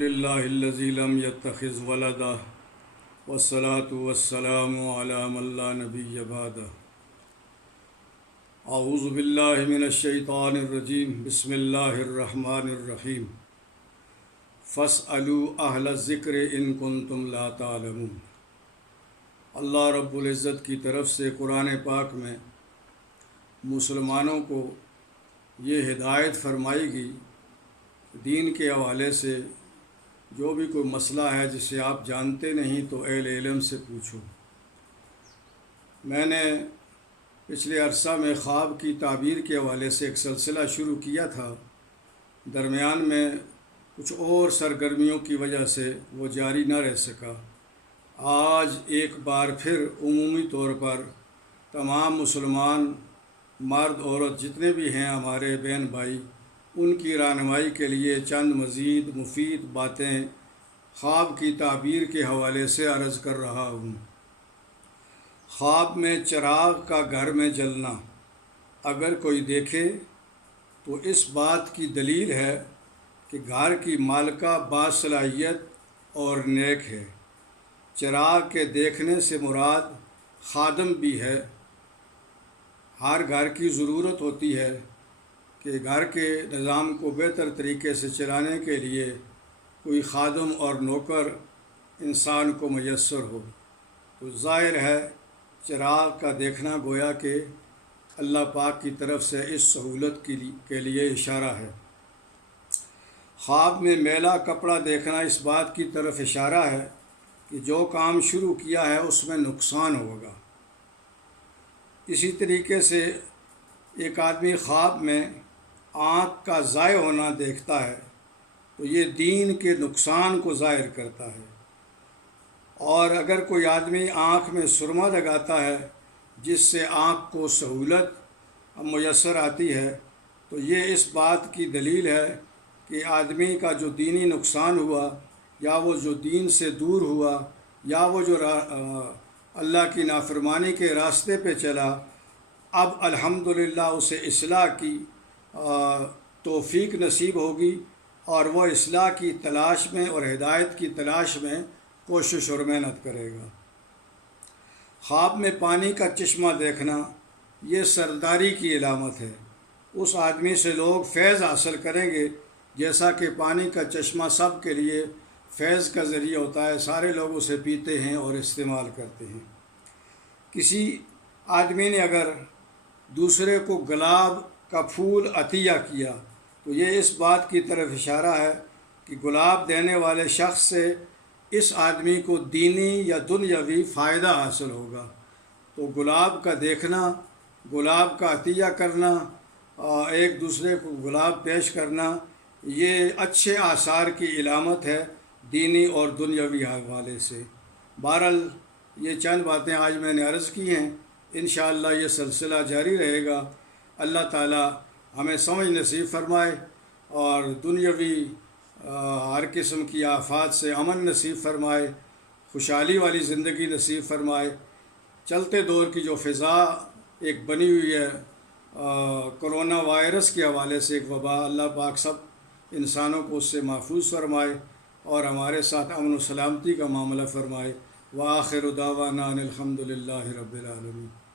للہ الذی لم یتخذ ولدا والصلاة والسلام علی من لا نبی بعدہ۔ اعوذ باللہ من الشیطان الرجیم، بسم اللہ الرحمن الرحیم۔ فاسألوا اہل الذکر ان کنتم لا تعلمون۔ اللہ رب العزت کی طرف سے قرآن پاک میں مسلمانوں کو یہ ہدایت فرمائی گئی، دین کے حوالے سے جو بھی کوئی مسئلہ ہے جسے آپ جانتے نہیں تو اہل علم سے پوچھو۔ میں نے پچھلے عرصہ میں خواب کی تعبیر کے حوالے سے ایک سلسلہ شروع کیا تھا، درمیان میں کچھ اور سرگرمیوں کی وجہ سے وہ جاری نہ رہ سکا۔ آج ایک بار پھر عمومی طور پر تمام مسلمان مرد عورت جتنے بھی ہیں ہمارے بہن بھائی، ان کی رہنمائی کے لیے چند مزید مفید باتیں خواب کی تعبیر کے حوالے سے عرض کر رہا ہوں۔ خواب میں چراغ کا گھر میں جلنا اگر کوئی دیکھے تو اس بات کی دلیل ہے کہ گھر کی مالکہ باصلاحیت اور نیک ہے۔ چراغ کے دیکھنے سے مراد خادم بھی ہے۔ ہر گھر کی ضرورت ہوتی ہے کہ گھر کے نظام کو بہتر طریقے سے چلانے کے لیے کوئی خادم اور نوکر انسان کو میسر ہو، تو ظاہر ہے چراغ کا دیکھنا گویا کہ اللہ پاک کی طرف سے اس سہولت کے لیے اشارہ ہے۔ خواب میں میلا کپڑا دیکھنا اس بات کی طرف اشارہ ہے کہ جو کام شروع کیا ہے اس میں نقصان ہوگا۔ اسی طریقے سے ایک آدمی خواب میں آنکھ کا ضائع ہونا دیکھتا ہے تو یہ دین کے نقصان کو ظاہر کرتا ہے۔ اور اگر کوئی آدمی آنکھ میں سرما لگاتا ہے جس سے آنکھ کو سہولت میسر آتی ہے تو یہ اس بات کی دلیل ہے کہ آدمی کا جو دینی نقصان ہوا، یا وہ جو دین سے دور ہوا، یا وہ جو اللہ کی نافرمانی کے راستے پہ چلا، اب الحمدللہ اسے اصلاح کی توفیق نصیب ہوگی اور وہ اصلاح کی تلاش میں اور ہدایت کی تلاش میں کوشش اور محنت کرے گا۔ خواب میں پانی کا چشمہ دیکھنا یہ سرداری کی علامت ہے۔ اس آدمی سے لوگ فیض حاصل کریں گے، جیسا کہ پانی کا چشمہ سب کے لیے فیض کا ذریعہ ہوتا ہے، سارے لوگ اسے پیتے ہیں اور استعمال کرتے ہیں۔ کسی آدمی نے اگر دوسرے کو گلاب کا پھول عطیہ کیا تو یہ اس بات کی طرف اشارہ ہے کہ گلاب دینے والے شخص سے اس آدمی کو دینی یا دنیاوی فائدہ حاصل ہوگا۔ تو گلاب کا دیکھنا، گلاب کا عطیہ کرنا، ایک دوسرے کو گلاب پیش کرنا، یہ اچھے آثار کی علامت ہے دینی اور دنیاوی حوالے سے۔ بہرحال یہ چند باتیں آج میں نے عرض کی ہیں، انشاءاللہ یہ سلسلہ جاری رہے گا۔ اللہ تعالی ہمیں سمجھ نصیب فرمائے اور دنیاوی ہر قسم کی آفات سے امن نصیب فرمائے، خوشحالی والی زندگی نصیب فرمائے۔ چلتے دور کی جو فضا ایک بنی ہوئی ہے کرونا وائرس کے حوالے سے، ایک وبا، اللہ پاک سب انسانوں کو اس سے محفوظ فرمائے اور ہمارے ساتھ امن و سلامتی کا معاملہ فرمائے۔ وآخر دعوانا ان الحمد للہ رب العالمین۔